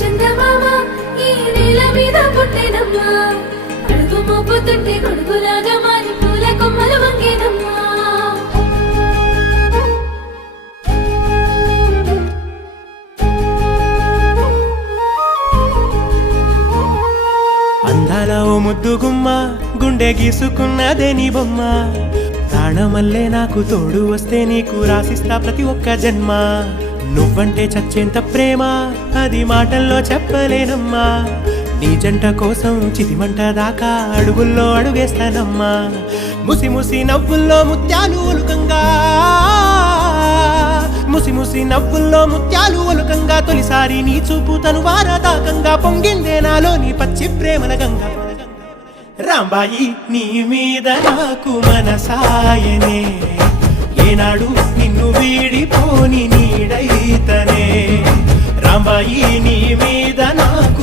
చందమామ ఈ నేల మీద పుట్టెనమ్మా అడుగు మోపుతుంటే గొడుగులాగా మారి పూల కొమ్మలు వంగేనమ్మా అందాల ఓ ముద్దు గుమ్మ గుండె గీసుకున్నదే నీ బొమ్మ ప్రాణమల్లే నాకు తోడు వస్తే నీకు రాసిస్తా ప్రతి ఒక్క జన్మ నువ్వంటే చచ్చేంత ప్రేమ అది మాటల్లో చెప్పలేనమ్మా నీ జంట కోసం చితిమంట దాకా అడుగుల్లో అడుగేస్తానమ్మా ముసి ముసి నవ్వుల్లో ముత్యాలు ఒలుకంగా ముసి ముసి నవ్వుల్లో ముత్యాలు ఒలుకంగా తొలిసారి నీ చూపు తను వారదాకంగా పొంగిందే నాలో నీ పచ్చి ప్రేమల గంగా రాంబాయి నీ మీద నాకు మనసాయనే ఏనాడు నిన్ను వీడిపోని నీడైతనే రాంబాయి నీ మీద నాకు